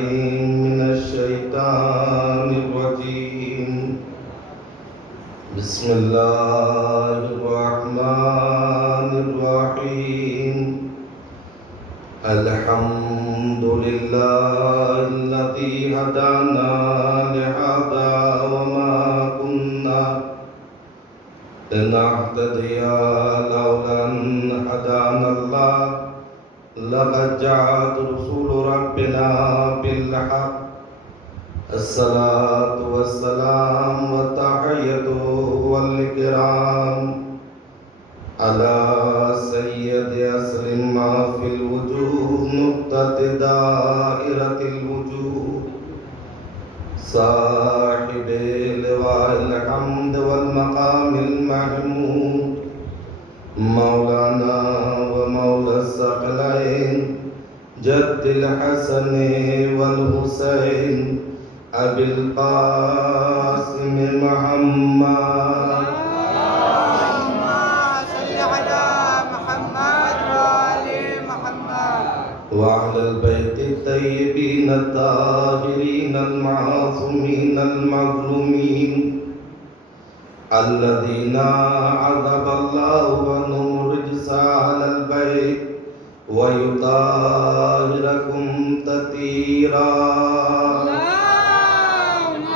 العليم من الشيطان الرجيم بسم الله الرحمن الرحيم الحمد لله الذي هدانا لهذا وما كنا لنهتدي لولا أن هدانا الله لقد جاءت رسول ربنا بالحق الصلاة والسلام والتحية والإكرام على سيد أصل ما في الوجود نقطة دائرة الوجود صاحب لواء الحمد والمقام المحمود مولانا ومولى الثقلين جد الحسن والحسين أبي القاسم محمد اللهم صل على محمد وآل محمد وعلى البيت الطيبين الطاهرين المعصومين المظلومين الذين عذب الله عنهم الرجس على البيت ويطهركم تطهيرا اللهم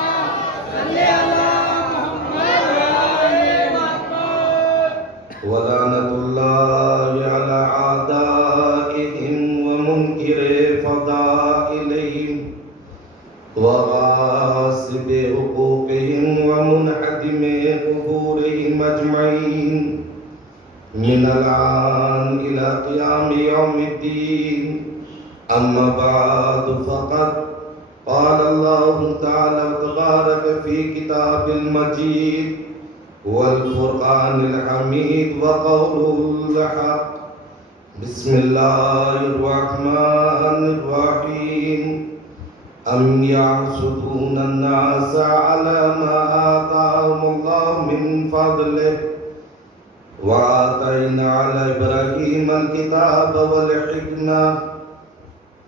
صل على محمد وآل محمد ولعنة الله على أعدائهم ومنكر فضائلهم وغاصب حقوقهم ومنهدم قبورهم أجمعين من الآن إلى قيام يوم الدين أما بعد فقد قال الله تعالى تبارك في كتاب المجيد والفرقان الحميد وقوله الحق بسم الله الرحمن الرحيم أم يحسدون الناس على ما آتاهم الله من فضله وآتينا على إبراهيم الكتاب والحكمة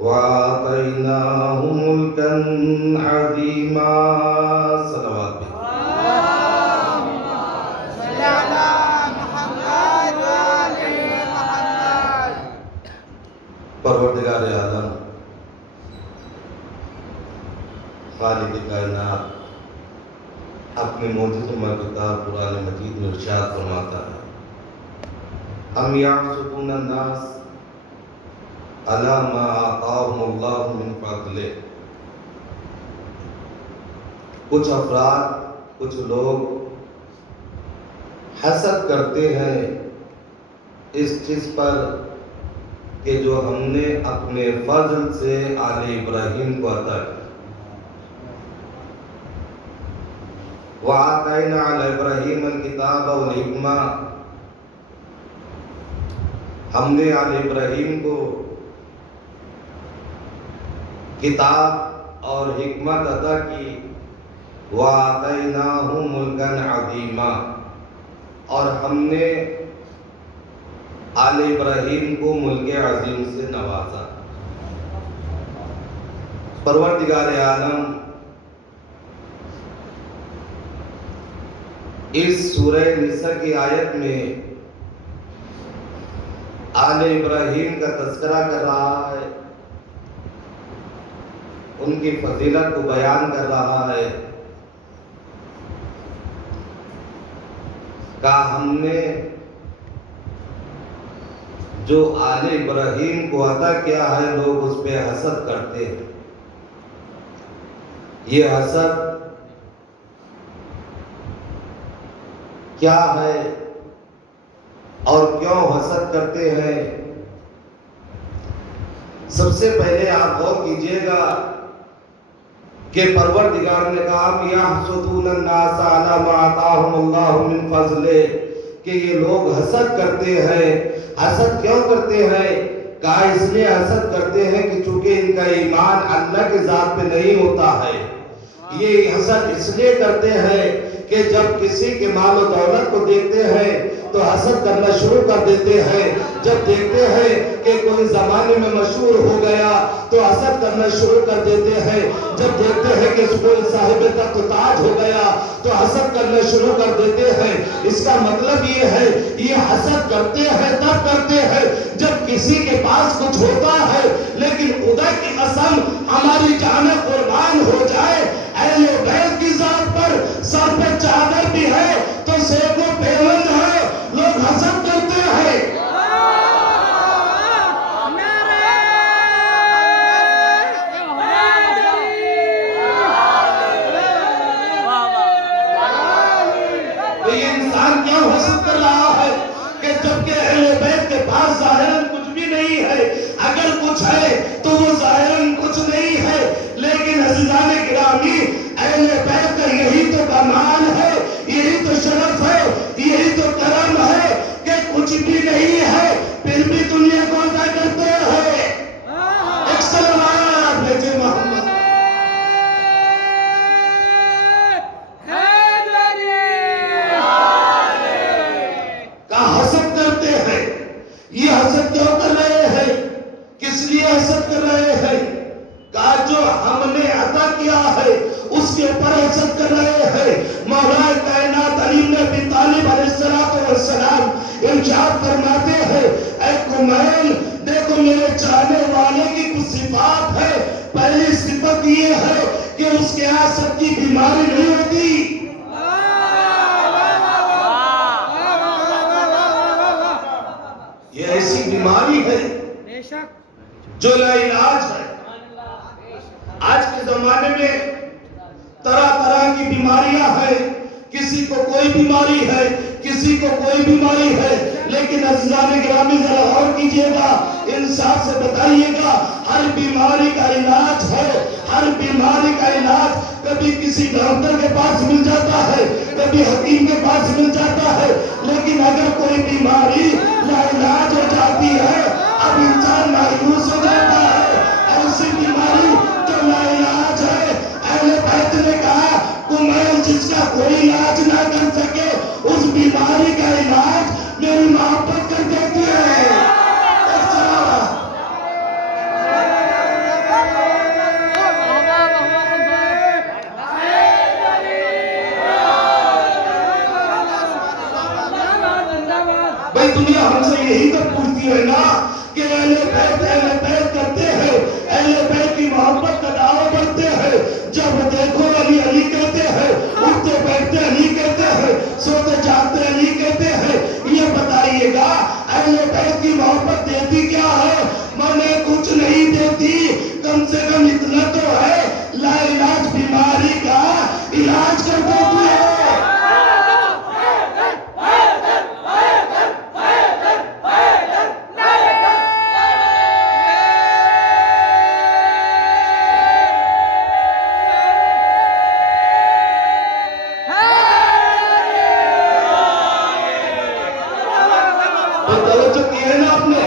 وآتيناه ملكا عظيما صلوات اللهم صل على محمد وآل محمد پروردگار عالم خالق کائنات اپنے معجزہ کتاب قرآن مجید میں ارشاد فرماتا ہے ام یحسدون الناس علی ما آتاهم اللہ من فضلہ کچھ افراد کچھ لوگ حسد کرتے ہیں اس چیز پر کہ جو ہم نے اپنے فضل سے آل ابراہیم کو عطا کیا وَآتَيْنَا عَلَى إِبْرَاهِيمَ الْكِتَابَ وَالْحِكْمَةَ ہم نے آل ابراہیم کو کتاب اور حکمت عطا کی وَآتَيْنَاهُ مُلْكًا عَظِيمًا اور ہم نے آل ابراہیم کو ملک عظیم سے نوازا پروردگار عالم اس سورہ نساء کی آیت میں آل ابراہیم کا تذکرہ کر رہا ہے ان کی فضیلت کو بیان کر رہا ہے کہ ہم نے جو آل ابراہیم کو عطا کیا ہے لوگ اس پہ حسد کرتے ہیں یہ حسد کیا ہے اور کیوں حسد کرتے ہیں سب سے پہلے آپ غور کیجئے گا کہ پروردگار نے کہا یحسدون الناس علی ما آتاهم اللہ من فضلہ کہ یہ لوگ حسد کرتے ہیں حسد کیوں کرتے ہیں کہا اس لیے حسد کرتے ہیں کہ چونکہ ان کا ایمان اللہ کے ذات پہ نہیں ہوتا ہے یہ حسد اس لیے کرتے ہیں کہ جب کسی کے مال و دولت کو دیکھتے ہیں تو تو حسد کرنا شروع کر دیتے ہیں. جب دیکھتے ہیں کہ کوئی زمانے میں مشہور ہو گیا تو حسد کرنا شروع کر دیتے ہیں. جب دیکھتے ہیں کہ کوئی صاحب تخت تاج ہو گیا تو حسد کرنا شروع کر دیتے ہیں. اس کا مطلب یہ ہے یہ حسد کرتے ہیں تب کرتے ہیں جب کسی کے پاس کچھ ہوتا ہے. لیکن خدا کی قسم ہماری جانیں قربان ہو جائے اہل بیت کی ذات پر سر پہ چادر بھی ہے تو سیب و پیوند ہے لوگ حسد کرتے ہیں. یہ انسان کیوں حسد کر رہا ہے کہ جبکہ اہل بیت کے پاس ظاہراً کچھ بھی نہیں ہے, اگر کچھ ہے تو وہ ظاہراً کچھ نہیں ہے. لیکن عزیزان گرامی اہل بیت کا یہی تو کمال ہے, یہی تو شرف ہے, یہی تو کرم ہے کہ کچھ بھی نہیں ہے پھر بھی دنیا کو عطا کرتے ہیں. ایک سلام بھیجے محمد کا حسد کرتے ہیں. یہ حسد کیوں کر رہے ہیں, کس لیے حسد کر رہے ہیں؟ کہا جو ہم نے عطا کیا ہے اس کے اوپر حسد کر رہے ہیں. مولا کائنات علی بن ابی طالب علیہ السلام ارشاد فرماتے ہیں اے کمیل دیکھو میرے چاہنے والے کی کچھ صفات ہے. پہلی صفت یہ ہے کہ اس کے حسد کی بیماری نہیں ہوتی. یہ ایسی بیماری ہے جو لا علاج ہے. آج کے زمانے میں طرح طرح کی بیماریاں ہیں, کسی کو کوئی بیماری ہے, کسی کو کوئی بیماری ہے. لیکن عزیزان گرامی ذرا غور کیجئے گا, انصاف سے بتائیے گا, ہر بیماری کا علاج ہے, ہر بیماری کا علاج کبھی کسی ڈاکٹر کے پاس مل جاتا ہے, کبھی حکیم کے پاس مل جاتا ہے. لیکن اگر کوئی بیماری لا علاج ہو جاتی ہے اب انسان مایوس ہو جاتا ہے. ایسی بیماری جو لا علاج ہے, اہل بیت نے کہا کمیل جس کا کوئی علاج نہ کر سکے اس بیماری کا علاج میری محبت کر دیتی ہے. بھئی دنیا ہم سے یہی تو پوچھتی ہے نا کہ اہل بیت کرتے ہیں, اہل بیت کی محبت کا دعویٰ کرتے ہیں. جب دیکھو علی علی کہتے ہیں, اٹھتے بیٹھتے علی کہتے ہیں, سوتے جاگتے علی کہتے ہیں. یہ بتائیے گا اہل بیت کی محبت دیتی کیا ہے؟ منے کچھ نہیں دیتی, کم سے کم اتنا تو ہے لا علاج بیماری کا علاج کر دیتی ہے. توجہ کی ہے نا آپ نے,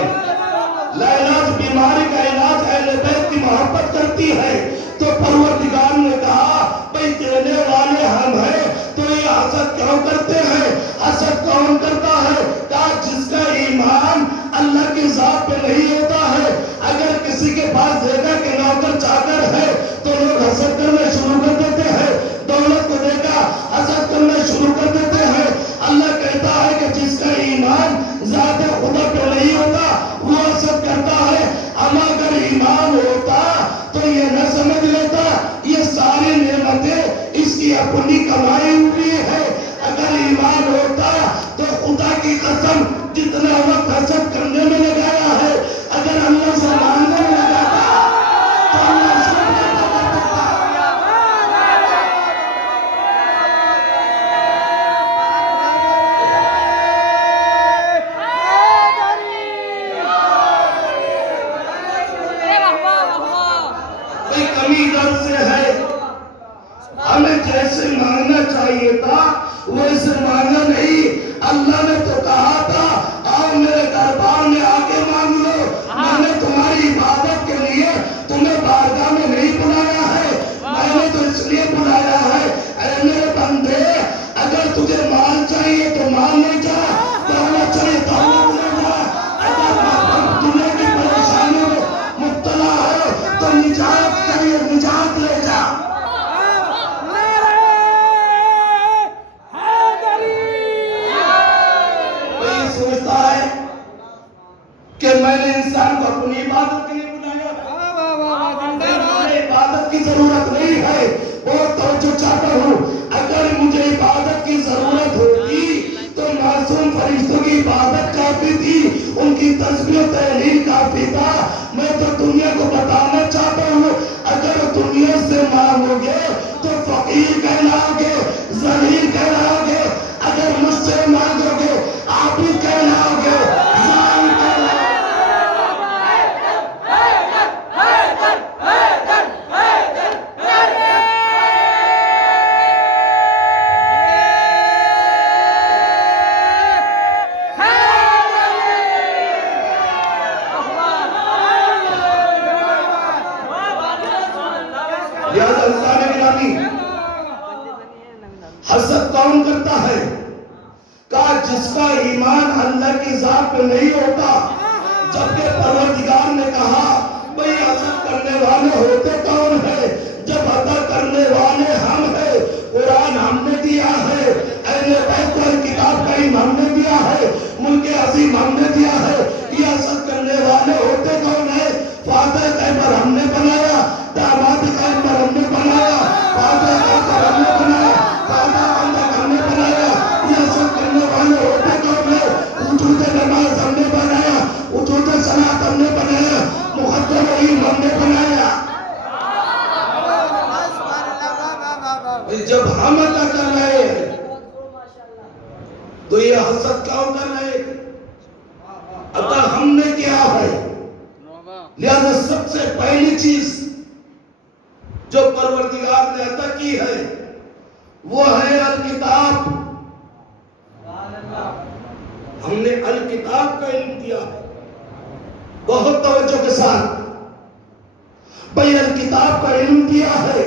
لا علاج بیماری کا علاج اہل بیت کی محبت کرتی ہے. تو پروردگار نے کہا بھئی دینے والے ہم ہیں تو یہ حسد کیوں کرتے ہیں؟ حسد کون کرتا ہے؟ کہا جس کا ایمان اللہ کی ذات پہ نہیں ہوتا ہے. اگر کسی کے پاس دیکھا کہ نوکر چاکر ہے تو لوگ حسد کرنا شروع کر دیتے ہیں, دولت کو دیکھا حسد کرنا شروع کر دیتے ہیں. اللہ کہتا ہے کہ جس کا ایمان ذات خدا پہ نہیں ہوتا وہ حسد کرتا ہے. اما اگر ایمان ہوتا تو یہ نہ سمجھ لیتا یہ ساری نعمتیں اس کی اپنی کمائی ہوئی ہے. اگر ایمان ہوتا تو خدا کی قسم جتنا وقت حسد کرنے میں لگایا ہے اگر اللہ سے مانگنے میں لگاتا تو اللہ سے کمی در سے ہے. ہمیں جیسے مانگنا چاہیے تھا ویسے مانگنا نہیں. اللہ نے تو کہا تھا آؤ میرے دربار میں آگے مانگ لو. میں نے تمہاری عبادت کے لیے تمہیں بارگاہ میں نہیں بلایا ہے, میں نے تو اس لیے بلایا ہے اے میرے بندے اگر تجھے مال چاہیے تو مال نہیں چاہ, تو کوئی نجات چاہیے نجات لے جا. کوئی سوچتا ہے کہ میں نے انسان کو اپنی عبادت کے لیے بنایا ہے. عبادت کی ضرورت نہیں ہے. بہت توجہ چاہتا ہوں. اگر مجھے عبادت کی ضرورت ہوتی تو معصوم فرشتوں کی عبادت کافی تھی, ان کی تسبیح و تحلیل کافی تھا. میں تو دنیا کو بتانا چاہتا ہوں, اگر دنیا سے مانگو گے تو فقیر کہلاؤ گے, ذلیل کہلاؤ گے. اگر مجھ سے مانگو گے عابد کہلاؤ گے, ظالم کہلاؤ گے. لہذا اللہ نے گرامی, حسد کون کرتا ہے؟ کہا جس کا ایمان اللہ کی ذات پہ نہیں ہوتا. جبکہ پروردگار نے کہا بھئی حسد کرنے والے ہوتے کون ہیں؟ جب عطا کرنے والے ہم ہیں. قرآن ہم نے دیا ہے, اہل بیت کو کتاب کا علم ہم نے دیا ہے, ملک عظیم ہم نے دیا ہے. یہ حسد کرنے والے ہوتے کون ہیں؟ فاتح خیبر ہم نے بنایا, داماد خیبر ہم نے بنایا, فاتح خیبر ہم نے بنایا, فاتح خندق ہم نے بنایا. یہ حسد کرنے والے ہوتے کون ہیں؟ وجود نماز ہم نے بنایا, وجود صلاۃ ہم نے بنایا, مقدر علم ہم نے بنایا. جب ہم عطا کر رہے ہیں تو یہ حسد کیوں کر رہے ہیں؟ عطا ہم نے کیا ہے. لہذا سب سے پہلی چیز جو پروردگار نے عطا کی ہے وہ ہے الکتاب. ہم نے الکتاب کا علم دیا ہے. بہت توجہ کے ساتھ بھئی الکتاب کا علم دیا ہے.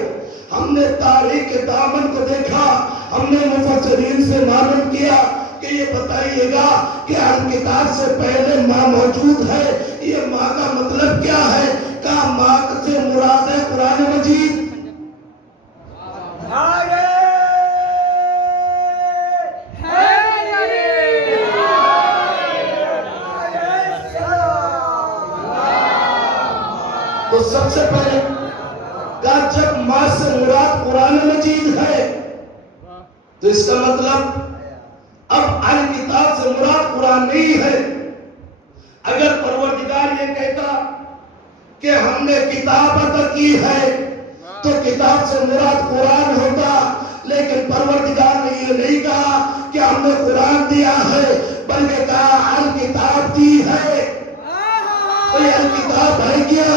ہم نے تاریخ کے دامن کو دیکھا, ہم نے مفسرین سے معلوم کیا کہ یہ بتائیے گا کہ الکتاب سے پہلے ماں موجود ہے. یہ ماں کا مطلب کیا ہے؟ کہا ماں سے مراد ہے قرآن مجید. تو سب سے پہلے کہا جب ماں سے مراد قرآن مجید ہے تو اس کا مطلب اب الکتاب سے مراد قرآن نہیں ہے. اگر پروردگار یہ کہتا کہ ہم نے کتاب عطا کی ہے تو کتاب سے مراد قرآن ہوتا, لیکن پروردگار نے یہ نہیں کہا کہ ہم نے قرآن دیا ہے, بلکہ کہا الکتاب دی ہے. تو یہ الکتاب ہے کیا؟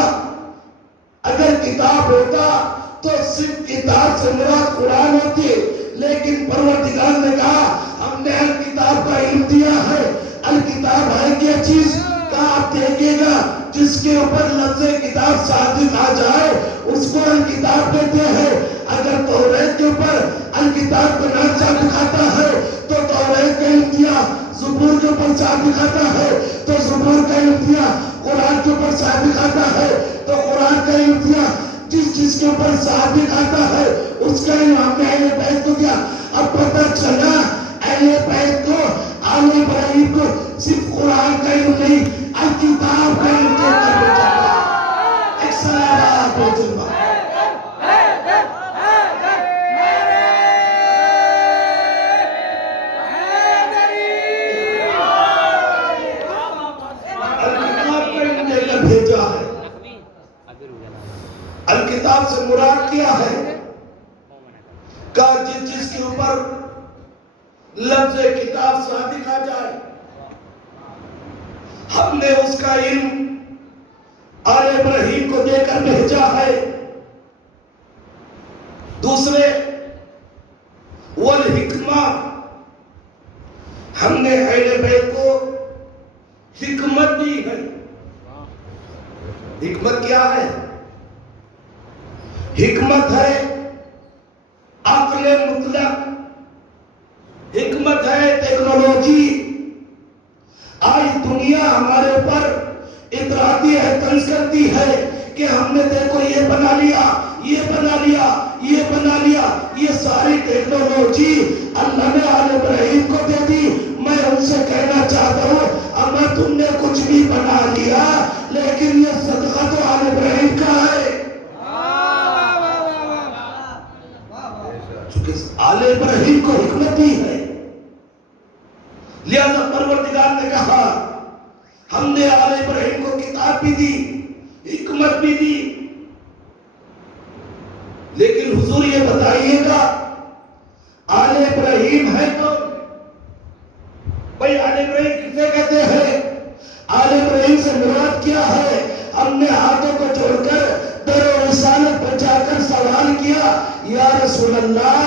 اگر کتاب ہوتا تو صرف کتاب سے مراد قرآن ہوتی, لیکن پروردگار نے کہا ہم نے الکتاب کا علم دیا ہے. الکتاب ہے کیا چیز؟ کہا آپ دیکھئے گا جس کے اوپر لفظ کتاب صادق آ جائے اس کو الکتاب کہتے ہیں. اگر توریت کے اوپر الکتاب کا نام صادق آتا ہے تو توریت کا علم دیا. زبور کے اوپر صادق آتا ہے تو زبور کا علم دیا. قرآن کے اوپر صادق آتا ہے تو قرآن کا علم دیا. جس کے اوپر صادق آتا ہے اس کا علم ہم نے اہل بیت کو دیا. اب پتہ چلا اہل بیت کو, آل ابراہیم کو صرف قرآن کا علم نہیں الکتاب کا علم دے کر بھیجا گیا. ایک صلوات ہو جلوہ. بھیجا ہے. الکتاب سے مراد کیا ہے؟ کہا جس کے اوپر لفظ کتاب صادق آ جائے ہم نے اس کا علم آل ابراہیم کو دے کر بھیجا ہے. دوسرے والحکمہ, ہم نے اہل بیت کو حکمت دی ہے. حکمت کیا ہے؟ حکمت ہے عقل مطلق, حکمت ہے ٹیکنالوجی. آج دنیا ہمارے اوپر اطراعاتی ہے, طنز کرتی ہے کہ ہم نے دیکھو یہ بنا لیا، یہ بنا لیا، یہ بنا لیا، یہ ساری ٹیکنالوجی اللہ نے آل ابراہیم کو دے دی۔ میں ان سے کہنا چاہتا ہوں اما تم نے کچھ بھی بنا لیا لیکن یہ صدقہ تو آل ابراہیم کا ہے، چونکہ آل ابراہیم کو حکمت دی ہے۔ لہذا پروردگار نے کہا ہم نے آل ابراہیم کو کتاب بھی دی، حکمت بھی دی، لیکن حضور یہ بتائیے گا آل ابراہیم ہے کون؟ بھئی آل ابراہیم کسے کہتے ہیں؟ آل ابراہیم سے مراد کیا ہے؟ ہم نے ہاتھوں کو جوڑ کر در و رسالت پر جا کر سوال کیا یا رسول اللہ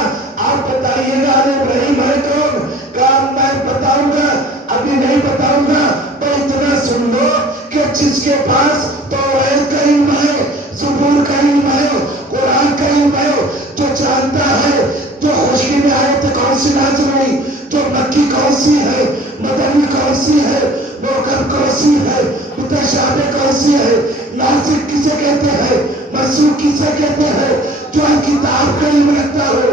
آپ بتائیے گا آل ابراہیم ہے کون؟ کہا میں بتاؤں گا، ابھی نہیں بتاؤں گا، تو اتنا سن لو کہ جس کے پاس توریت کا علم ہے، زبور کا علم ہے، قرآن کا علم ہے، جو جانتا ہے جو خوشی میں آیت کون سی نازل ہوئی، جو مکی کون سی ہے، مدنی کون سی ہے، محکم کون سی ہے، متشابہ کون سی ہے، ناسخ کسے کہتے ہیں، منسوخ کسے کہتے ہیں، جو کتاب کا علم رکھتا ہو۔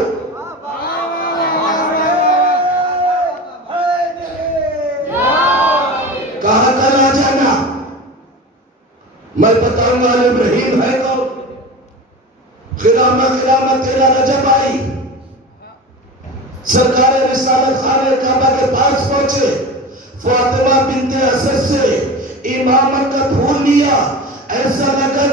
کہا تھا نہ جانا، میں بتاؤں گا آل ابراہیم ہے کون؟ خرامہ 13 رجب آئی، سرکار رسالت خانہ کعبہ کے پاس پہنچے، فاطمہ بنت اسد سے امامت کا پھول لیا، ایسا لگا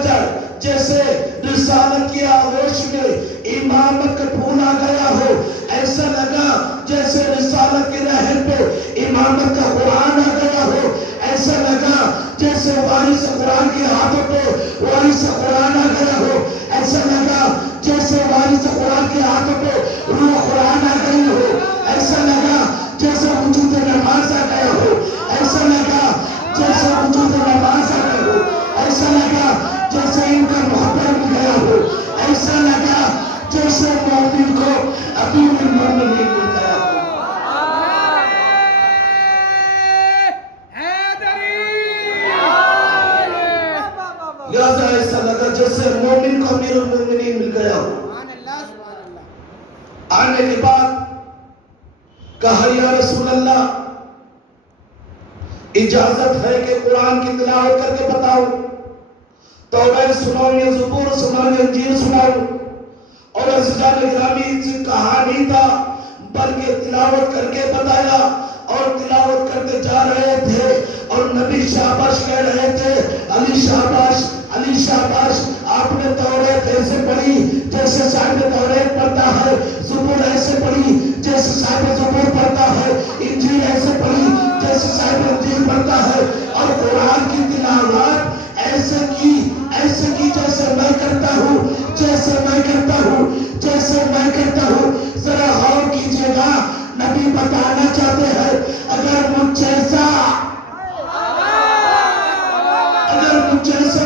جیسے رسالت کی آغوش میں امامت کا پھول آ گیا ہو، ایسا لگا جیسے رسالت کی رحل پہ امامت کا قرآن آ گیا ہو، ایسا لگا جیسے وارث قرآن کے ہاتھوں پہ وارث قرآن آ گیا ہو، ایسا لگا جیسے وارث قرآن کے ہاتھوں پہ روح قرآن آ گئی ہو، ایسا لگا جیسے وجود نماز آ گیا ہو، ایسا لگا جیسے وجود نماز آ گیا ہو، ایسا لگا جیسے ان کا محبت مل گیا ہو، ایسا لگا جیسے مومن کو امیر المومنین مل گیا ہو۔ لہذا ایسا لگا جیسے مومن کو امیر المومنین مل گیا ہو۔ آنے کے بعد کہا یا رسول اللہ اجازت ہے کہ قرآن کی تلاوت کر کے بتاؤ، توبہ سناؤں یا زبور سناؤں یا انجیل سناؤں؟ اور عزیزان گرامی سے کہا نہیں تھا بلکہ تلاوت کر کے بتایا، اور تلاوت کرتے جا رہے تھے اور نبی شاباش کہہ رہے تھے، علی شاباش، علی شاباش، آپ نے توریت ایسے پڑھی جیسے صاحب توریت پڑھتا ہے، زبور ایسے پڑھی جیسے صاحب زبور پڑھتا ہے، انجیل ایسے پڑھی جیسے صاحب انجیل پڑھتا ہے، اور قرآن کی تلاوت ایسے کی جیسے میں کرتا ہوں، جیسے میں کرتا ہوں، جیسے میں کرتا ہوں۔ ذرا غور کیجئے گا، نبی بتانا چاہتے ہیں اگر مجھ جیسا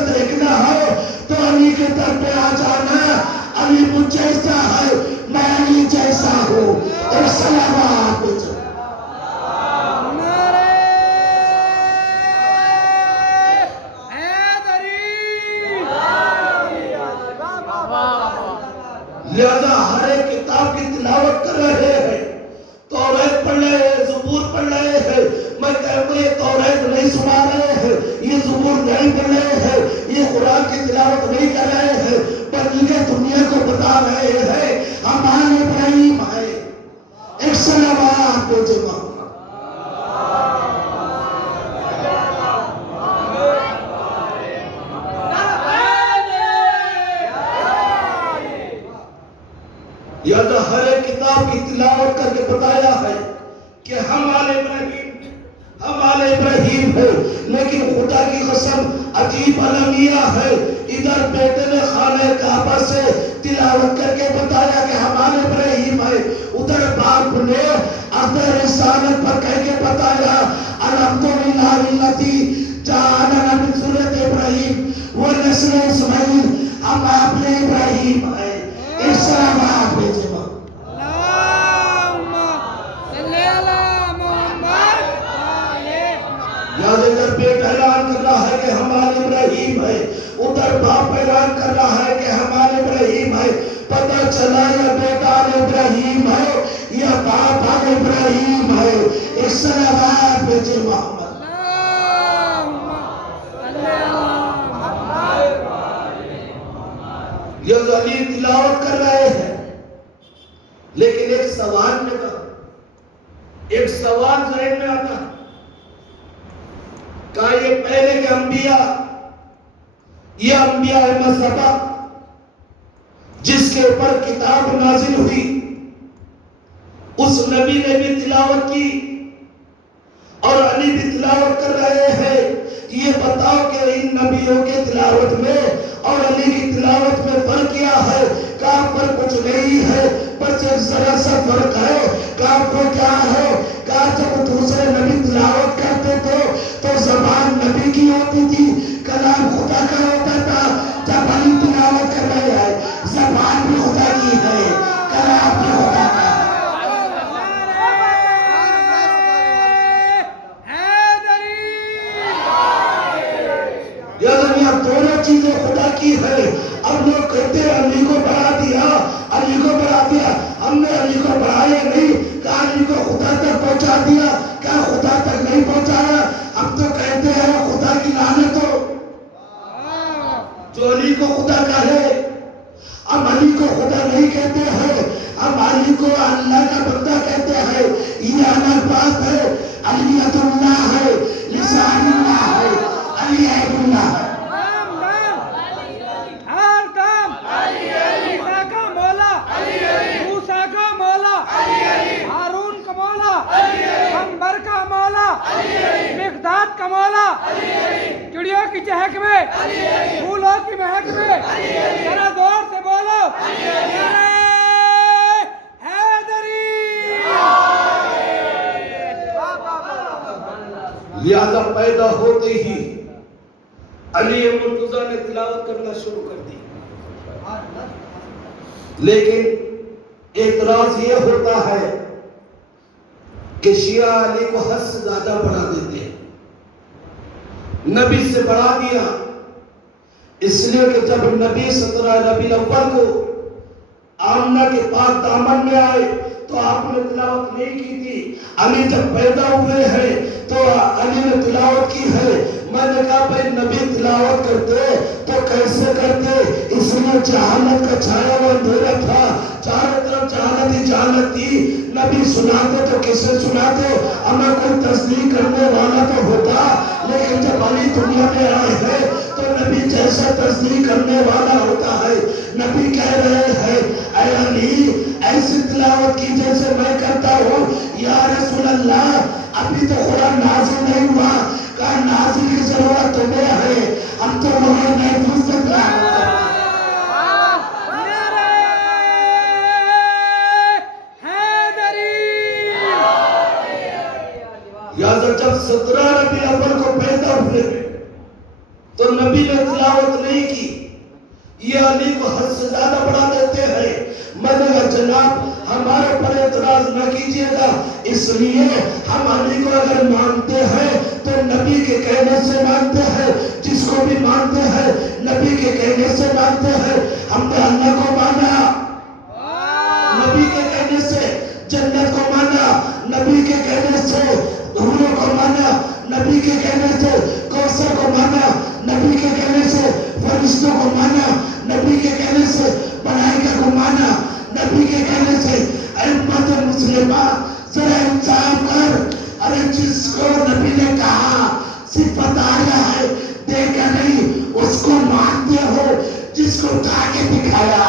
دیکھنا ہو تو علی کے در پہ آ جانا، علی مجھ جیسا ہے، میں علی جیسا ہوں، اور سلامات ہو جائے۔ لہذا ہر ایک کتاب کی تلاوت کر رہے ہیں، توریت پڑھ رہے ہیں، زبور پڑھ رہے ہیں۔ میں کہوں گا یہ توریت نہیں سنا رہے ہیں، یہ زبور نہیں پڑھ رہے ہیں، یہ قرآن کی تلاوت نہیں کر رہے ہیں، بلکہ دنیا کو بتا رہے ہیں ہم آل ابراہیم ہیں۔ ایک سلامات ہو جائے۔ لہذا ہر ایک کتاب کی تلاوت کر کے بتایا ہے کہ ہم آل ابراہیم ہیں، لیکن خدا کی قسم عجیب المیہ ہے، ادھر بیٹے نے خانہ کعبہ سے تلاوت کر کے بتایا کہ ہم آل ابراہیم ہیں، ادھر باپ نے اپنے رسالت پر کہہ کے بتایا الحمدللہ الذی جعلنا من ذریۃ ابراہیم ونسل اسماعیل، ہم آپ ابراہیم ہیں۔ اسلامات بھیجے گا۔ یاد ادھر بیٹا اعلان کر رہا ہے کہ ہم آل ابراہیم ہیں، ادھر باپ اعلان کر رہا ہے کہ چلا یا بیٹا ابراہیم ہے یا باپ ابراہیم ہے، ایک صلوات بھیجے محمد۔ یہ علی تلاوت کر رہے ہیں، لیکن ایک سوال میں تھا، ایک سوال ذہن میں آتا، کہا یہ پہلے کے انبیاء، یہ انبیاء مذہبہ جس کے اوپر کتاب نازل ہوئی، اس نبی نے بھی تلاوت کی اور علی بھی تلاوت کر رہے ہیں، یہ بتاؤ کہ ان نبیوں کے تلاوت میں اور علی کی تلاوت میں فرق کیا ہے؟ کہا پر کچھ نہیں ہے، بس ایک ذرا سا فرق ہے۔ کہا وہ کیا ہے؟ کہا جب دوسرے نبی تلاوت کرتے تھے تو زبان نبی کی ہوتی تھی، کلام خدا کا ہوتا تھا۔ جب علی تلاوت کر رہے ہیں، زبان بھی خدا کی ہے، کلام بھی خدا کا ہے۔ دونوں چیزیں خدا کی ہے۔ اب لوگ کہتے ہیں علی کو بڑھا دیا، علی کو بڑھا دیا، ہم نے علی کو بڑھایا نہیں، کہا علی کو خدا تک پہنچا دیا، کہا خدا تک نہیں پہنچایا۔ اب تو کہتے ہیں خدا کی لعنت ہو جو علی کو خدا کہے۔ اب علی کو خدا نہیں کہتے ہیں، اب علی کو اللہ کا بندہ کہتے ہیں۔ یہ الگ بات ہے، علیت اللہ ہے، لسان اللہ ہے، علی عیب اللہ ہے۔ مقداد کا مولا، چڑیوں کی چہک میں، پھولوں کی مہک میں، ذرا زور سے بولو حیدری۔ لہذا پیدا ہوتے ہی علی مرتضیٰ نے تلاوت کرنا شروع کر دی، لیکن اعتراض یہ ہوتا ہے کہ شیعہ علی کو حد سے زیادہ بڑھا دیتے ہیں، نبی سے بڑھا دیا، اس لیے کہ جب نبی 17 ربیع الاول کو آمنہ کے پاک دامن میں آئے تو آپ نے تلاوت نہیں کی تھی۔ علی جب پیدا ہوئے ہیں تو علی نے تلاوت کی ہے۔ میں نے کہا بھائی نبی تلاوت کرتے تو کیسے کرتے؟ اس لیے جہالت کا چھایا ہوا اندھیرا تھا، چاروں طرف جہالت ہی جہالت تھی۔ نبی سناتے تو کسے سناتے؟ ہمیں کوئی تصدیق کرنے والا تو ہوتا، لیکن جب علی دنیا میں آئے ہیں تو نبی جیسا تصدیق کرنے والا ہوتا ہے۔ نبی کہہ رہے ہیں اے علی ایسی تلاوت کی جیسے میں کرتا ہوں۔ یا رسول اللہ ابھی تو قرآن نازل نہیں ہوا۔ کہا نازل کی ضرورت تمہیں ہے، ہم تو لوگوں محفوظ سے تلاوت کرتے ہیں۔ جب 17 ربیع الاول کو پیدا ہوئے تو نبی نے تلاوت نہیں کی، یہ علی کو حد سے زیادہ بڑھا دیتے ہیں۔ میں نے کہا جناب ہمارے پر اعتراض نہ کیجیے گا، اس لیے ہم علی کو اگر مانتے ہیں تو نبی کے کہنے سے مانتے ہیں، جس کو بھی مانتے ہیں نبی کے کہنے سے مانتے ہیں۔ ہم نے اللہ کو مانا نبی کے کہنے سے، جنت کو مانا نبی کے کہنے سے، حوروں کو مانا نبی کے کہنے سے، کوثر کو مانا نبی کے کہنے سے، فرشتوں کو مانا نبی کے کہنے سے، ملائکہ کو مانا نبی کے کہنے سے۔ امت مسلمہ ذرا انصاف کر، ارے جس کو نبی نے کہا صفت آیا ہے دیکھا نہیں، اس کو مانتے ہو جس کو اٹھا کے دکھایا۔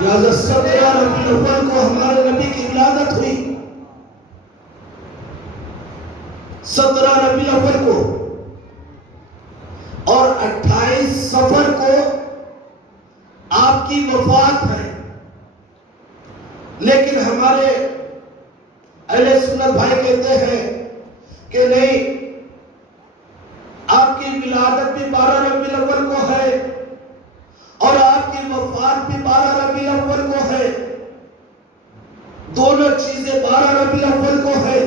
لہذا 17 ربیع الاول کو ہمارے نبی کی ولادت ہوئی، 17 ربیع الاول کو، اور 28 صفر کو آپ کی وفات ہے۔ لیکن ہمارے اہل سنت بھائی کہتے ہیں کہ نہیں، آپ کی ولادت بھی 12 ربیع الاول کو ہے اور آپ کی وفات بھی 12 ربیع الاول کو ہے۔ دونوں چیزیں 12 ربیع الاول کو ہے۔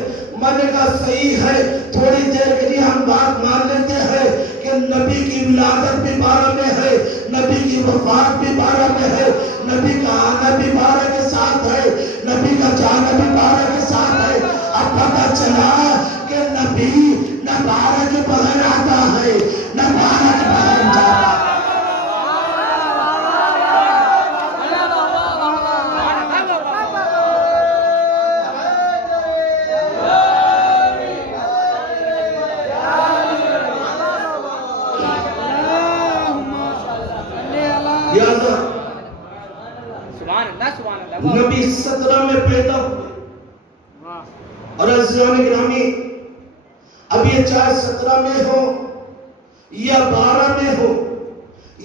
میں نے کہا صحیح ہے، تھوڑی دیر کے لیے ہم بات مان لیتے ہیں کہ نبی کی ولادت بھی 12 میں ہے، نبی کی وفات بھی 12 میں ہے، نبی کا آنا بھی 12 کے ساتھ ہے، نبی کا جانا بھی 12 کے ساتھ ہے۔ اب پتہ چلا کہ نبی نہ 12 کے بغیر آتا ہے نہ 12 کے بغیر جاتا ہے۔ نبی 17 میں پیدا ہوئے، اور عزیزان گرامی اب یہ چاہے 17 میں ہو یا 12 میں ہو،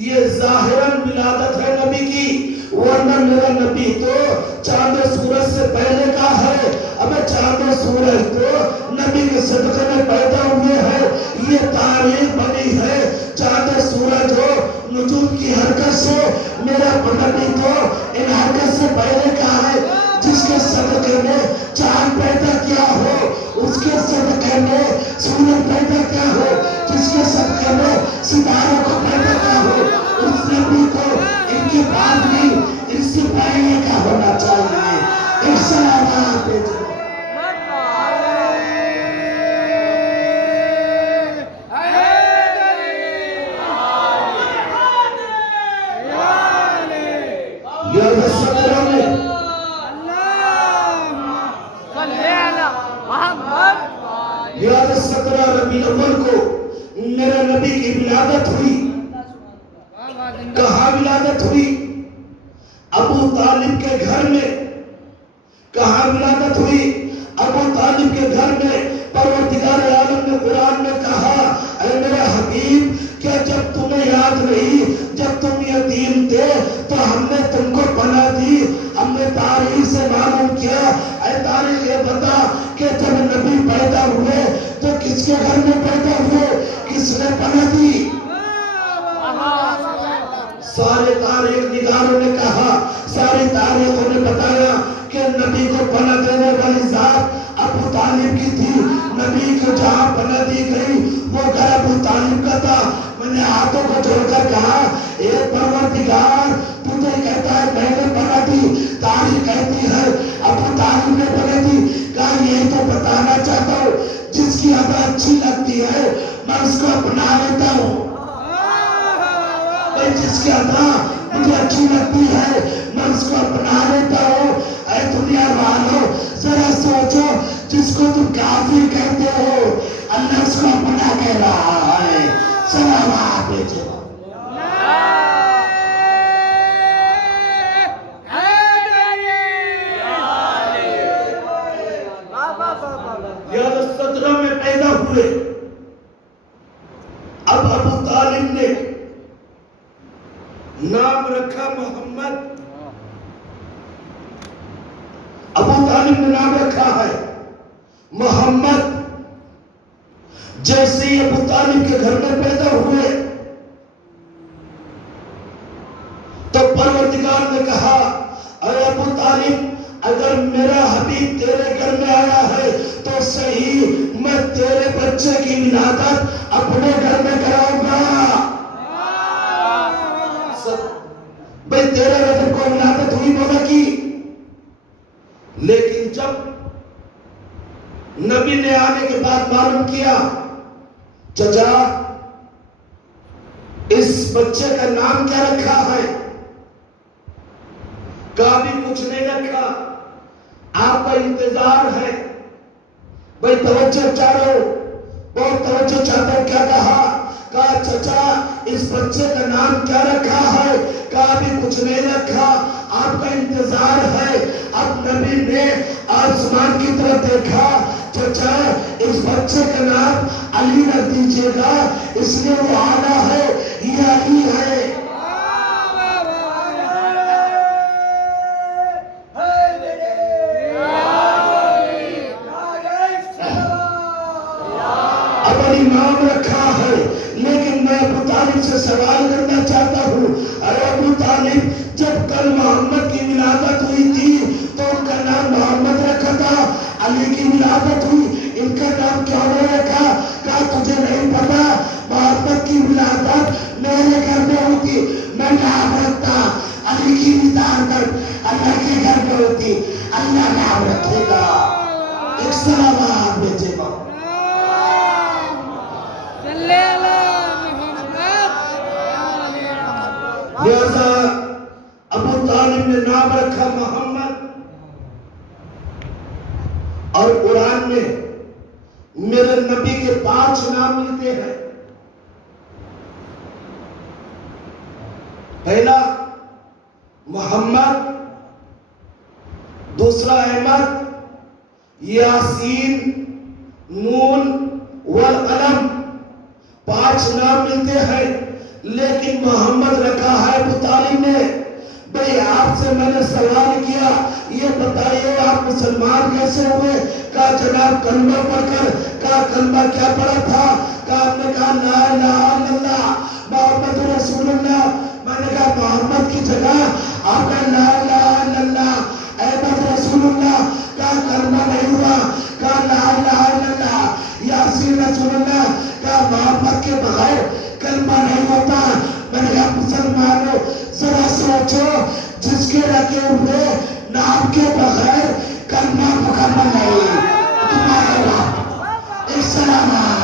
یہ ظاہراً ولادت ہے نبی کی، ورنہ میرا نبی تو چاند و سورج سے پہلے کا ہے۔ اب چاند و سورج تو نبی کے صدقے میں پیدا ہوئے ہیں، یہ تاریخ بنی ہے۔ چاند و سورج ہو نجوم کی حرکت سے، میرا نبی تو ان حرکت سے پہلے کا ہے۔ جس کے صدقے میں چاند پیدا کیا ہو، اس کے صدقے میں سورج پیدا کیا ہو، جس کے صدقے میں ستاروں کو پیدا کیا ہو، اس نبی کو ان کی بات بھی اس سے پہلے کا ہونا چاہیے۔ ایک سلامات ہے یاد 17 ربیع الاول کو میرے نبی کی ولادت ہوئی۔ کہاں ولادت ہوئی؟ ابو طالب کے گھر میں۔ کہاں ولادت ہوئی؟ ابو طالب کے گھر میں۔ پروردگار عالم نے قرآن میں کہا، اے میرے حبیب، کیا جب تمہیں یاد نہیں جب تم یتیم تھے تو ہم نے تم کو پناہ دی؟ ہم نے تاریخ سے معلوم کیا، اے تاریخ یہ بتا کہ جب نبی پیدا ہوئے تو کس کے گھر میں پیدا ہوئے، کس نے پناہ دی؟ سارے تاریخ نگاروں نے کہا، ساری تاریخوں نے بتایا کہ نبی کو پناہ دینے والی ذات ابو طالب کی تھی۔ نبی کو جہاں پناہ دی گئی وہ گھر ابو طالب کا تھا۔ میں نے ہاتھوں کو جوڑ کر کہا، اے پروردگار، تو تو کہتا ہے میں نے پناہ دی، تاریخ کہتی ہے ابو طالب نے پناہ دی۔ کہا یہ تو بتانا چاہتا ہوں، جس کی ادا اچھی لگتی ہے میں اس کو اپنا لیتا ہوں۔ جس کی ادا مجھے اچھی لگتی ہے میں اس کو اپنا لیتا ہوں۔ اے دنیا والوں، ذرا سوچو، جس کو تم کافر کہتے ہو اللہ اس کو اپنا کہہ رہا ہے۔ سلامات بھیجو۔ یاد 17 میں پیدا ہوئے۔ اب ابو طالب نے نام رکھا محمد۔ ابو طالب نے نام رکھا ہے محمد۔ جیسے ہی ابو طالب کے گھر میں پیدا ہوئے تو پروردگار نے کہا، اے ابو طالب، اگر میرا حبیب تیرے گھر میں آیا ہے تو صحیح، میں تیرے بچے کی ولادت اپنے گھر میں کراؤں گا۔ بھئی تیرے رجب کو ولادت ہوئی مولا کی، لیکن جب نبی نے آنے کے بعد معلوم کیا، چچا اس بچے کا نام کیا رکھا ہے؟ کہا بھی کچھ نہیں رکھا، آپ کا انتظار ہے۔ بھئی توجہ چاہو، بہت توجہ چاہتا ہوں۔ کیا کہا؟ کہا چچا اس بچے کا نام کیا رکھا ہے؟ کہا بھی کچھ نہیں رکھا، آپ کا انتظار ہے۔ اب نبی نے آسمان کی طرف دیکھا، چچا اس بچے کا نام علی رکھ دیجئے گا، اس لیے وہ آنا ہے، یہ علی ہے۔ اب علی نام رکھا ہے، لیکن میں ابو طالب سے سوال کرنا چاہتا ہوں، اے ابو طالب، جب کل محمد کی ولادت ہوئی تھی تو ان کا نام محمد نہیں ہوتی، اللہ نام رکھے گا۔ ایک سلامات بیٹے باپ، صلی اللہ محمد۔ لہذا ابو طالب نے نام رکھا محمد، اور قرآن میں میرے نبی کے 5 نام ملتے ہیں۔ پہلا محمد، دوسرا احمد، یاسین، نون والقلم، 5 نام ملتے ہیں، لیکن محمد رکھا ہے ابو طالب نے۔ بھئی آپ سے میں نے سوال کیا، یہ بتائیے آپ مسلمان کیسے ہوئے؟ کہا جناب کلمہ پڑھ کر۔ کہا کلمہ کیا پڑھا تھا؟ کہا آپ نے کہا لا الہ الا اللہ محمد رسول اللہ۔ میں نے کہا محمد کی جگہ آپ کا لا الہ الا اللہ احمد رسول اللہ۔ کہا کلمہ نہیں ہوا۔ کہا لا الہ الا اللہ یاسین رسول اللہ۔ کہا محمد کے بغیر کلمہ نہیں ہوتا۔ میں نے کہا مسلمانوں ذرا سوچو، جس کے رکھے ہوئے نام کے بغیر کلمہ مکمل نہیں، تمہارے باپ ایک سلامات۔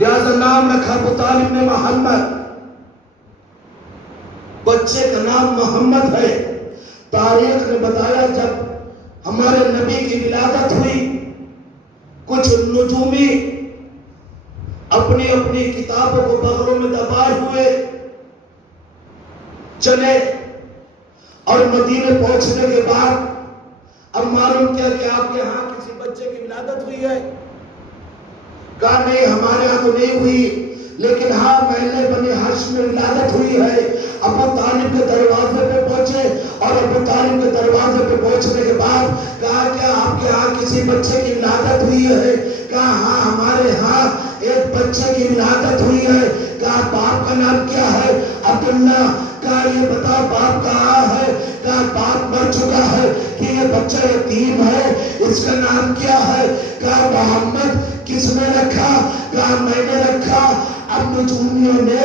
لہذا نام رکھا ابو طالب نے محمد، بچے کا نام محمد ہے۔ تاریخ نے بتایا جب ہمارے نبی کی ولادت ہوئی، کچھ نجومی اپنی اپنی کتابوں کو بغلوں میں دبائے ہوئے چلے، اور مدینے پہنچنے کے بعد اب معلوم کیا کہ آپ کے ہاں کسی بچے کی ولادت ہوئی ہے؟ کہا نہیں ہمارے ہاں تو نہیں ہوئی، لیکن ہاں محلے بنی ہاشم میں ولادت ہوئی ہے۔ ابو طالب کے دروازے پہ پہنچے، اور ابو طالب کے دروازے پہ پہنچنے کے بعد کہا کیا آپ کے ہاں کسی بچے کی ولادت ہوئی ہے؟ کہا ہاں ہمارے ہاں ایک بچے کی ولادت ہوئی ہے۔ کہا باپ کا نام کیا ہے؟ عبداللہ۔ کہا یہ بتا باپ کہاں ہے؟ کہا باپ مر چکا ہے، کہ یہ بچہ یتیم ہے، اس کا نام کیا ہے؟ کہا محمد۔ کس نے رکھا؟ کہا میں نے رکھا۔ اب نجومیوں نے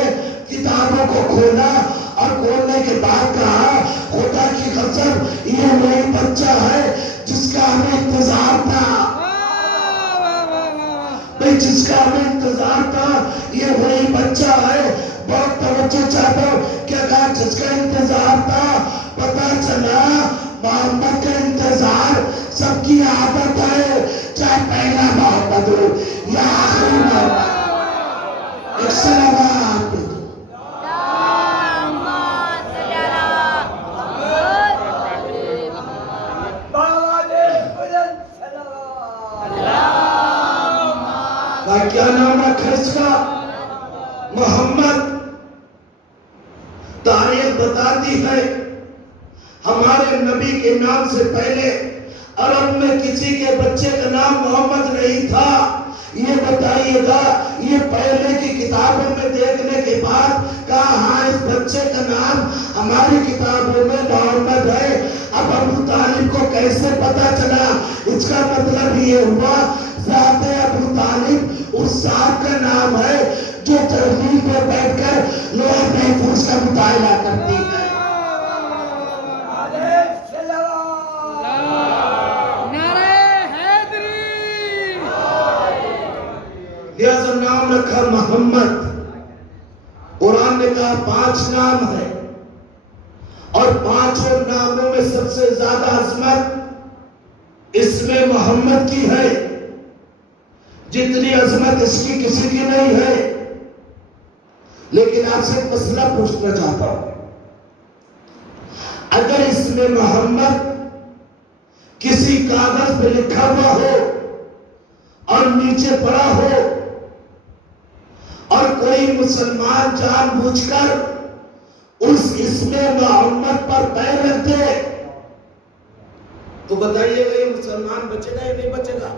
کتابوں کو کھولا، اور کھولنے کے بعد کہا خدا کی قسم یہ وہی بچہ ہے جس کا ہمیں انتظار تھا۔ بھئی جس کا ہمیں انتظار تھا یہ وہی بچہ ہے۔ بہت توجہ چاہتا ہوں، کیا کہا جس کا انتظار تھا؟ پتا چلا محمد کا انتظار سب کی عادت ہے، چاہے پہلا محمد ہو یا آخری محمد۔ ایک سلامات کیا نام رکھا اس کا؟ محمد۔ تاریخ بتاتی ہے ہمارے نبی کے نام سے پہلے عرب میں کسی کے بچے کا نام محمد نہیں تھا۔ یہ بتائیے گا، یہ پہلے کی کتابوں میں دیکھنے کے بعد کہا ہاں اس بچے کا نام ہماری کتابوں میں محمد ہے۔ اب ابو طالب کو کیسے پتا چلا؟ اس کا مطلب یہ ہوا ذات ابو طالب اس ذات کا نام ہے جو ترمیم پر بیٹھ کر لوح محفوظ کا مطالعہ کرتی ہے۔ لہذا نام رکھا محمد۔ قرآن نے کہا 5 نام ہے، اور 5 ناموں میں سب سے زیادہ عظمت اس میں محمد کی ہے، جتنی عظمت اس کی کسی کی نہیں ہے۔ لیکن آپ سے ایک مسئلہ پوچھنا چاہتا ہوں، اگر اس میں محمد کسی کاغذ پہ لکھا ہوا ہو اور نیچے پڑا ہو، اور کوئی مسلمان جان بوجھ کر اس اسم محمد پر پیر رکھ دے، تو بتائیے گا یہ مسلمان بچے گا یا نہیں بچے گا؟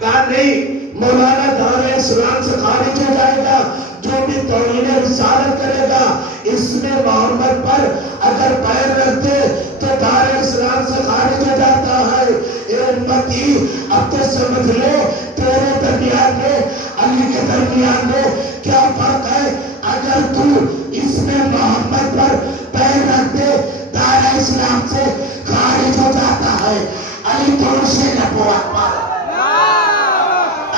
کہا نہیں، مولانا دار اسلام سے خارج ہو جائے گا۔ جو بھی توہین رسالت کرے گا اسم محمد پر اگر پیر رکھ دے تو دار اسلام سے خارج ہو محبتی. اب تو سمجھ لو تیرے درمیان میں علی کے درمیان میں کیا فرق ہے. اگر تو اس میں محمد پر پیر رکھ دے دائرہ اسلام سے خارج ہو جاتا ہے. علی دوش نبوت پر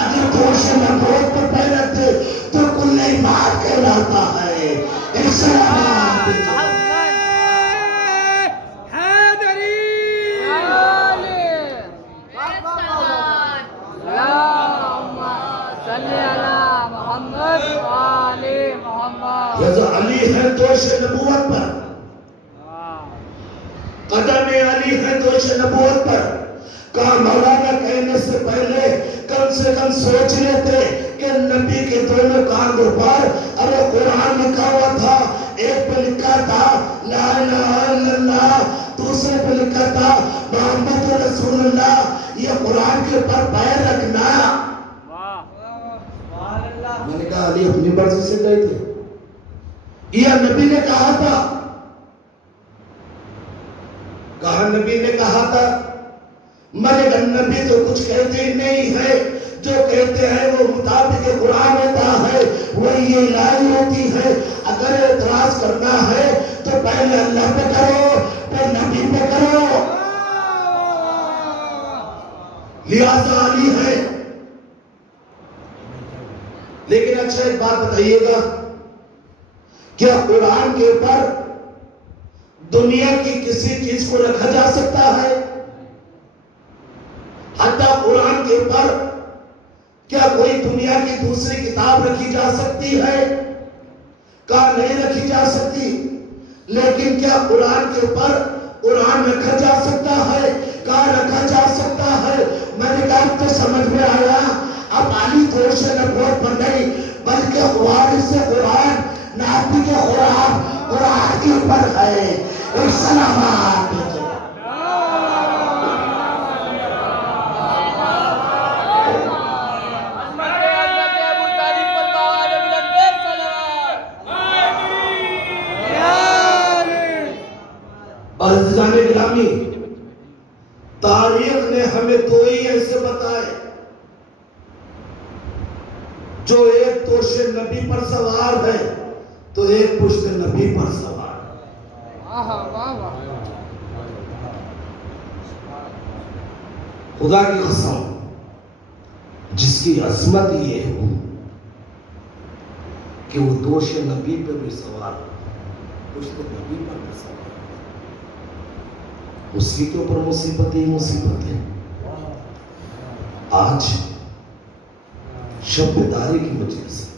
اگر دوش نبوت پر پیر رکھ دے تو کل ایمان کہلاتا ہے. اسلام حیدری رضا علی ہے دوش نبوت پر, قدم علی ہے دوش نبوت پر. کہا مولانا کہنے سے پہلے کم سے کم سوچ لیتے کہ نبی کے دونوں کاندھوں پر ارے قرآن لکھا ہوا تھا. ایک پہ لکھا تھا لا الہ الا اللہ, دوسرے پہ لکھا تھا محمد رسول اللہ. یہ قرآن کے اوپر پیر رکھنا. میں نے کہا علی اپنی مرضی سے گئے تھے یا نبی نے کہا تھا؟ کہا نبی نے کہا تھا. مگر نبی تو کچھ کہتے ہی نہیں ہے. جو کہتے ہیں وہ مطابق قرآن ہوتا ہے, وہی الہی ہوتی ہے. اگر اعتراض کرنا ہے تو پہلے اللہ پہ کرو پھر نبی پہ کرو. لہذا علی ہے. لیکن اچھا ایک بات بتائیے گا, کیا قرآن کے اوپر دنیا کی کسی چیز کو رکھا جا سکتا ہے؟ حتیٰ قرآن کے اوپر کیا کوئی دنیا کی دوسری کتاب رکھی جا سکتی ہے؟ کہا نہیں رکھی جا سکتی. لیکن کیا قرآن کے اوپر قرآن رکھا جا سکتا ہے؟ کہا رکھا جا سکتا ہے. میں نے کہا تو سمجھ میں آیا. اب علی دوش نبوت پر نہیں بلکہ وارث قرآن نبی کے قرآن کے اوپر ہے. سلامات عزیزان گرامی, تاریخ نے ہمیں دو ہی ایسے بتائے جو ایک دوش نبی پر سوار ہے تو ایک پشت نبی پر سوار ہے. خدا کی قسم جس کی عظمت یہ ہو کہ وہ دوش نبی پر بھی سوار ہے پشت نبی پر بھی سوار ہے, اسی کے اوپر مصیبت ہی مصیبت ہے. آج شب بیداری کی مجلس ہے,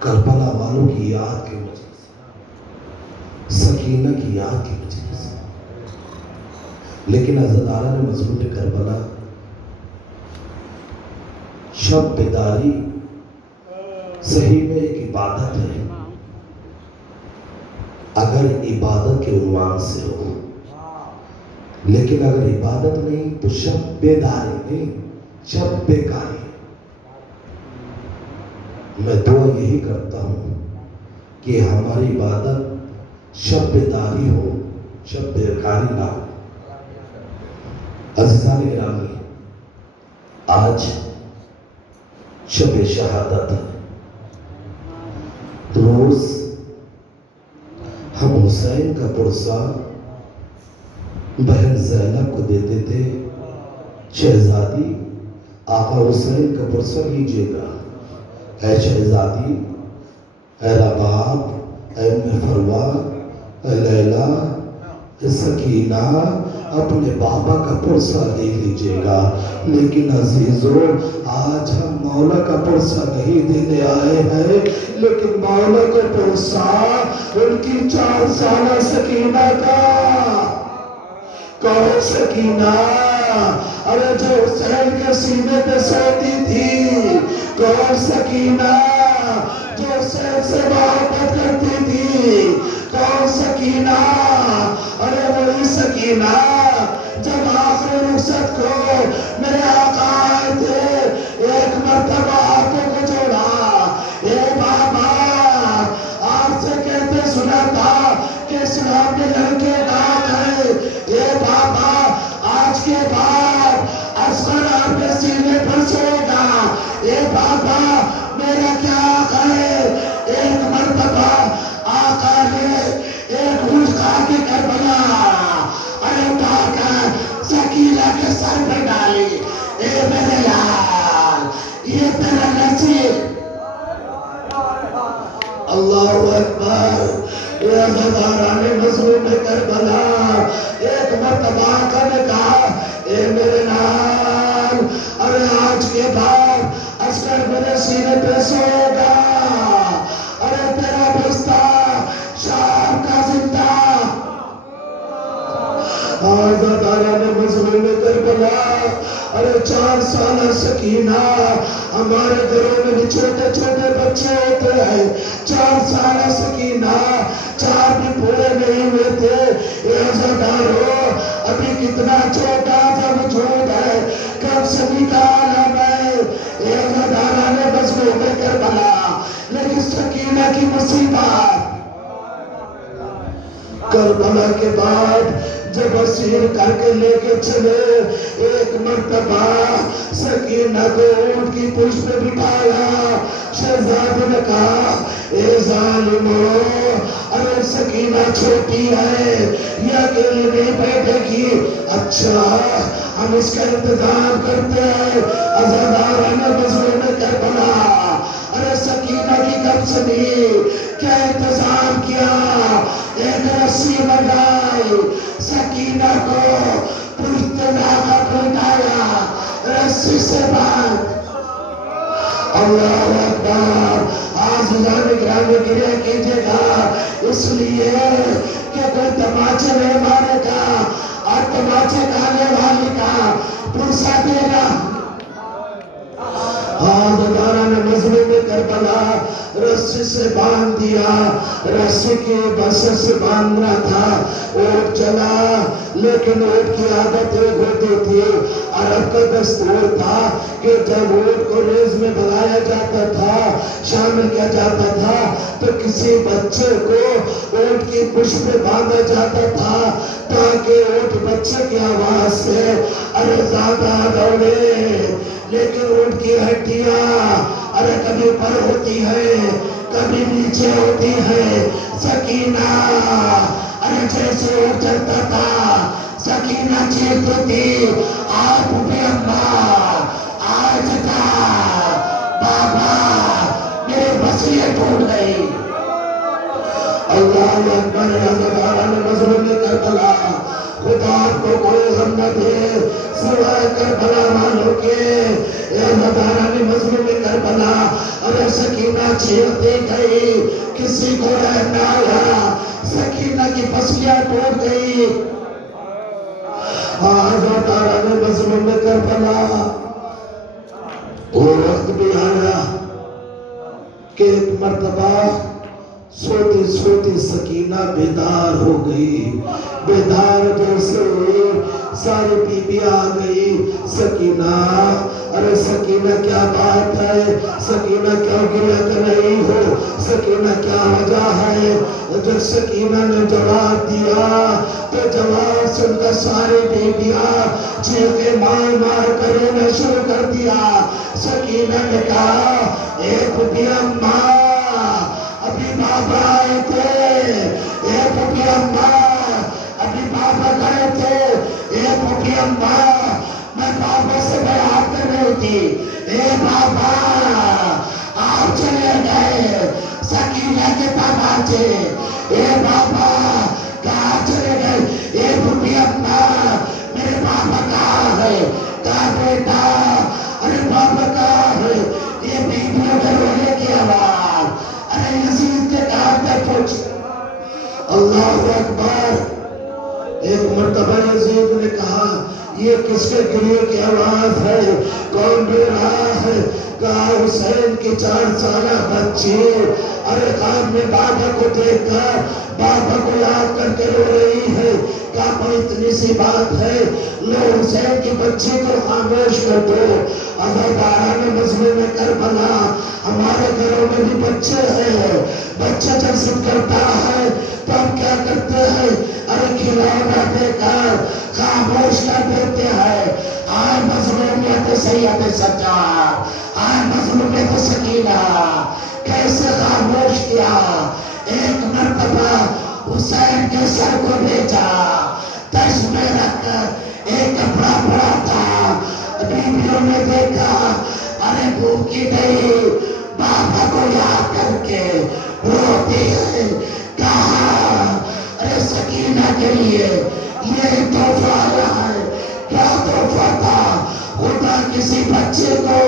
کربلا والوں کی یاد کی مجلس ہے, سکینہ کی یاد کی مجلس ہے. لیکن عزادارہ نے مظلوم کربلا شب بیداری صحیح میں ایک عبادت ہے. اگر عبادت کے عنوان سے ہو, لیکن اگر عبادت نہیں تو شب بیداری نہیں, شب بیکاری. میں دعا یہی کرتا ہوں کہ ہماری عبادت شب بیداری ہو, شب بیکاری نہ ہو. عزیزان گرامی, آج شب شہادت ہے. روز ہم حسین کا پرسہ بہن زینب کو دیتے تھے. شہزادی آقا حسین کا پرسہ لیجئے گا. اے شہزادی, اے رباب, اے ام فروا, اے لیلہ, اے سکینہ, اپنے بابا کا پرسہ لے لیجئے گا. لیکن عزیزو, آج ہم مولا کا پرسہ نہیں دینے آئے ہیں, لیکن مولا کا پرسہ ان کی 4 سالہ سکینہ کا. کون سکینہ؟ ارے جو حسین کے سینے پہ سوتی تھی. کون سکینہ؟ جو حسین سے محبت کرتی تھی. کون سکینہ؟ ارے وہی سکینہ جب آخری رخصت کو میرے آقا آئے تھے, ایک مرتبہ ہاتھوں کو جوڑا. اے بابا, آپ سے کہتے سنا تھا کہ اسلام میں لڑکے نام ہے. اے بابا, آج کے کر سکینہ کے سر پہ ڈالی. اے میرے لال یہ تیرا نصیب. اللہ اکبر. اے عزاداران مظلوم کربلا ایک مرتبہ آقا نے کہا اے میرے لال ارے آج کے بعد عسکر میرے سینے پہ سوئے گا. ارے تیرا بستر شام کا زندہ. عزاداران مظلوم کربلا ارے 4 سالہ سکینہ ہمارے گھروں میں بھی چھوٹے چھوٹے بچے ہوتے ہیں. 4 سالہ سکینہ 4 بھی پورے نہیں ہوئے تھے. اے عزادارو ابھی کتنا چھوٹا سا وجود ہے کب سبھی کا عالم ہے. اے عزاداران مظلوم کربلا لیکن سکینہ کی مصیبت کربلا کے بعد جب اسیر کر کے لے کے چلے ایک مرتبہ سکینہ کو اونٹ کی پشت پہ بٹھایا. شہزادے نے کہا اے ظالمو ارے سکینہ چھوٹی ہے یہ اکیلے نہیں بیٹھے گی. اچھا ہم اس کا انتظام کرتے ہیں. عزاداران مظلوم کربلا ارے سکینہ کی کب سنی کیا انتظام کیا. ایک رسی لگائی سکینہ کو پشت دھاگا پلٹایا رسی سے باندھ. اللہ اکبر. عزیزان گرامی گریہ کیجئے گا اس لیے کہ کوئی تماچے نہیں مارے گا اور تماچے کھانے والی کا پرسہ دے گا. عزاداران مظلوم کربلا رسی سے باندھ دیا. رسی کی بسر سے باندھنا تھا. اونٹ چلا لیکن اونٹ کی عادت ایک ہوتی تھی. عرب کا دستور تھا کہ جب اونٹ کو ریز میں بھگایا جاتا تھا شامل کیا جاتا تھا تو کسی بچے کو اونٹ کی پشت پہ باندھا جاتا تھا تاکہ اونٹ بچے کی آواز سے ارے زیادہ دوڑے. لیکن اونٹ کی ہڈیاں ارے کبھی پر ہوتی ہے کبھی نیچے ہوتی ہے. سکینہ ارے جیسے اونٹ چلتا تھا سکینہ چیختی تھی آپ بھی اماں آج کا بابا میرے وصیت ٹوٹ گئی. اللہ اکبر. عزاداران مظلوم کربلا خدا کو کوئی غم نہ دے سوائے کربلا والوں کے. اے عزاداران مظلوم کربلا ارے سکینہ چیختی گئی کسی کو رحم نہ آیا. سکینہ کی پسلیاں ٹوٹ گئی. عزاداران مظلوم کربلا وہ وقت بھی آیا کہ ایک مرتبہ سوتی سوتی سکینہ بیدار ہو گئی. بیدار جیسے ہوئی ساری بیبیاں آ گئی. سکینہ ارے سکینہ کیا بات ہے. سکینہ کیوں گریہ کر رہی ہو. سکینہ کیا وجہ ہے. جب سکینہ نے جواب دیا تو جواب سن کر ساری بیبیاں چیخیں مار مار کر رونا شروع کر دیا. سکینہ نے کہا اے بی اماں ابھی بابا آئے تھے. اے بی اماں ابھی بابا گئے تھے. اے بی اماں میں بابا سے بیعت کر رہی تھی. اے بابا آپ چلے گئے. سکینہ کے تماچے. اے بابا کہاں چلے گئے. اے بی اماں میرے بابا کہاں ہے. کہا بیٹا ارے بابا کہاں ہے. یہ بیبیوں کے رونے کی آواز. ارے یزید کے کہاں تک پہنچ. اللہ اکبر. ایک مرتبہ یزید نے کہا یہ کس کے گریہ کی آواز ہے کون رو رہا ہے. کہا حسین کی 4 سالہ بچی ارے خواب میں بابا کو دیکھ کر بابا کو یاد کر کے رو رہی ہے. کہا کوئی اتنی سی بات ہے لو حسین کی بچی کو خاموش کر دو. عزاداران مظلوم کربلا ہمارے گھروں میں بھی بچے ہیں. بچہ جب ضد کرتا ہے تو ہم کیا کرتے ہیں ارے کھلونا دے کر خاموش کر دیتے ہیں. آئے مظلومیت سید سجاد. آئے مظلومیت سکینہ کیسے خاموش کیا. ایک مرتبہ حسین کے سر کو بھیجا تش میں رکھ کر ایک کپڑا پڑا تھا. بیویوں نے دیکھا ارے بھوکی نہیں بابا کو یاد کر کے روتی ہے. کہا ارے سکینہ کے لیے یہ تحفہ آیا ہے. کیا تحفہ تھا؟ خدا کسی بچے کو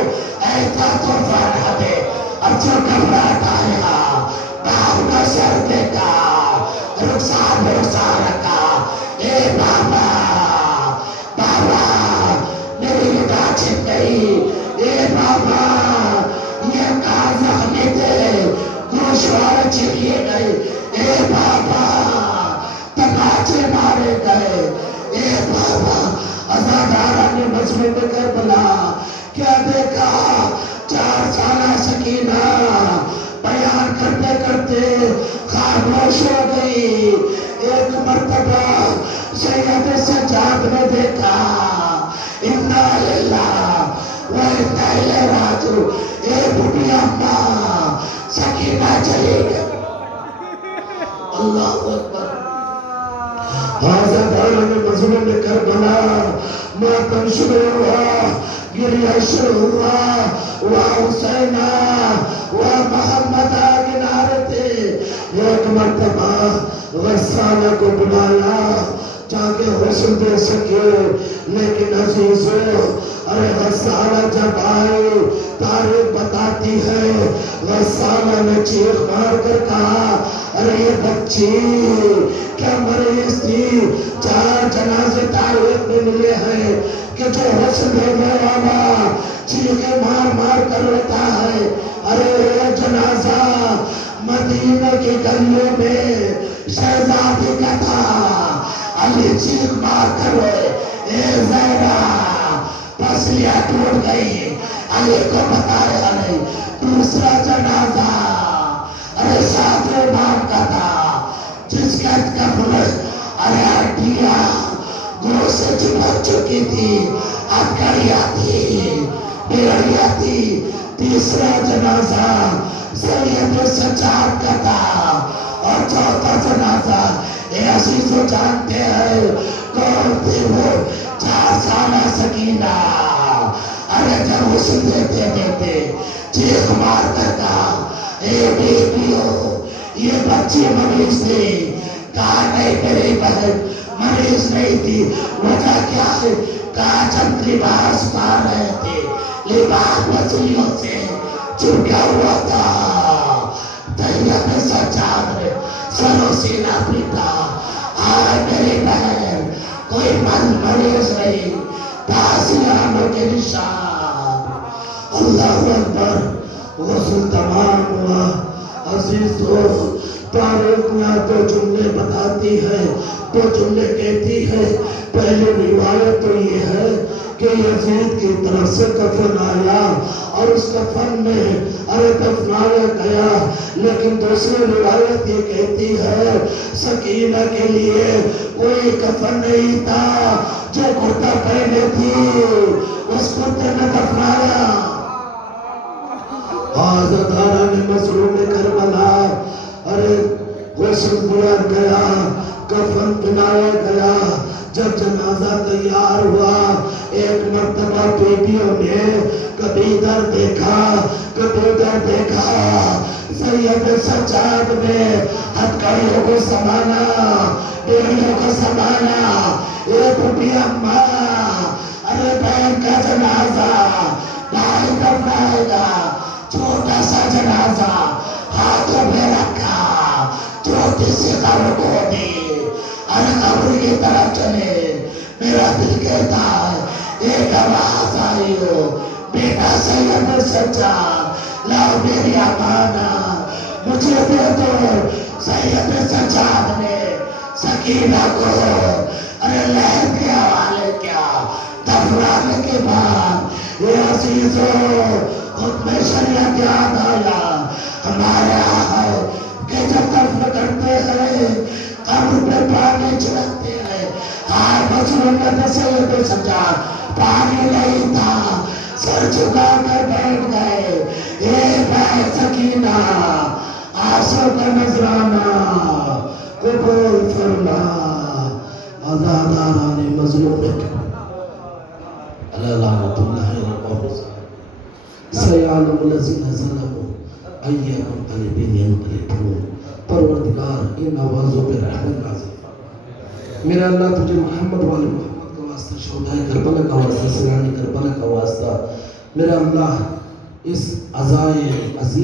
ایسا تحفہ نہ دے. اب جو گھبراہٹ آیا باپ کا سر دیکھا رخسار رکھا. اے بابا بابا میری نگاہ چھپ گئی. اے بابا یہ کاغذ ہمیں دے گوشوار چھڑیے گئے. اے بابا تماچے مارے گئے. اے بابا عزادارہ نے مظلوم کربلا کیا دیکھا؟ 4 سالہ سکینہ بیان کرتے کرتے خاموش ہو گئی. ایک مرتبہ سید سجاد نے دیکھا انا للہ و انا الیہ راجعون. اے بڑھی اماں سکینہ چلی گئی. اللہ اکبر. عزادارہ نے مظلوم کربلا ماتم شروع ہوا گریہ شروع ہوا. وہ حسین و محمد کنارے تھے. ایک مرتبہ غسانہ کو بلایا تاکہ حسن دے سکے. لیکن عزیزو ارے غسانہ جب آئے تاریخ بتاتی ہے غسانہ نے چیخ مار کر کہا ارے یہ بچی کیا مریض تھی؟ 4 جنازے تاریخ میں ملے ہیں کہ جو حسن دینے والا چیخے مار مار کر روتا ہے. ارے یہ جنازہ مدینہ کی گلیوں میں شہزادی کا تھا. علی چیخ مار کر روئے اے زہرا پسلیاں ٹوٹ گئی. علی کو بتایا نہیں. دوسرا جنازہ ارے 7ویں امام کا تھا جس کا کفن ارے ہڈیاں گوہ سے چپک چکی تھی. ہتھکڑیاں تھی بیڑیاں تھی. تیسرا جنازہ سید سجاد کا تھا. اور چوتھا جنازہ اے عزیزو جانتے ہیں کون تھی وہ؟ 4 سالہ سکینہ. ارے جب حسن دیتے دیتے چیخ مار کر کہا اے بیٹیو یہ بچی مریض تھی. کہا نہیں میری بہن مریض نہیں تھی. وجہ کیا ہے؟ کہا جب لباس پا رہے تھے لباس وسیلوں سے چپکا ہوا تھا. طیب سجاد نے سر و سینہ پیٹا. آئے میری بہن کوئی مریض نہیں. تاثیرانوں کے نشان. اللہ اکبر. غسل تمام ہوا. عزیزو تاریخ میں دو جملے بتاتی ہے. 2 جملے کہتی ہے. پہلی روایت تو یہ ہے کہ یزید کی طرف سے کفن آیا اور اس کفن میں ارے دفنایا گیا. لیکن دوسری روایت یہ کہتی ہے سکینہ کے لیے کوئی کفن نہیں تھا. جو کرتا پہنے تھی اس کرتے میں دفنایا. عزادارہ نے مظلوم کربلا ارے غسل دیا گیا کفن پہنایا گیا. جب جنازہ تیار ہوا ایک مرتبہ بیٹیوں نے کبھی ادھر دیکھا کبھی ادھر دیکھا. سید سجاد نے ہتھکڑیوں کو سنبھالا بیڑیوں کو سنبھالا. اے بڑھی اماں ارے بہن کا جنازہ بھائی دفنائے گا. چھوٹا سا جنازہ ہاتھوں میں رکھا. چھوٹی سی قبر کو دی. ارے قبر کی طرف چلے. میرا دل کہتا ہے ایک آواز آئی ہو بیٹا سید سجاد لاؤ میری امانت مجھے دے دو. سید سجاد نے سکینہ کو ارے لہر کے حوالے کیا. دفنانے کے بعد یہ عزیزو خود میں شریعت یاد آیا. ہمارے آہا کہ جب دفن کرتے ہیں قبر پہ پانی چھڑکتے ہیں. ہار مظلوم نے سید سجاد پانی نہیں تھا سر جھکا کر بیٹھ گئے. اے بے سکینہ آنسو کا نذرانہ قبول فرما. عزادارہ مظلومك ألا لعنة الله على القوم سيعلم الذين ظلموا أي منقلب ينقلبون پروردگار ان آوازوں پہ رحمت نازل فرما میرا اللہ تجھے محمد والے محمد کا واسطہ شہدائے کربلا کا واسطہ سرانی کربلا کا واسطہ میرا اللہ اس عزائے عظیم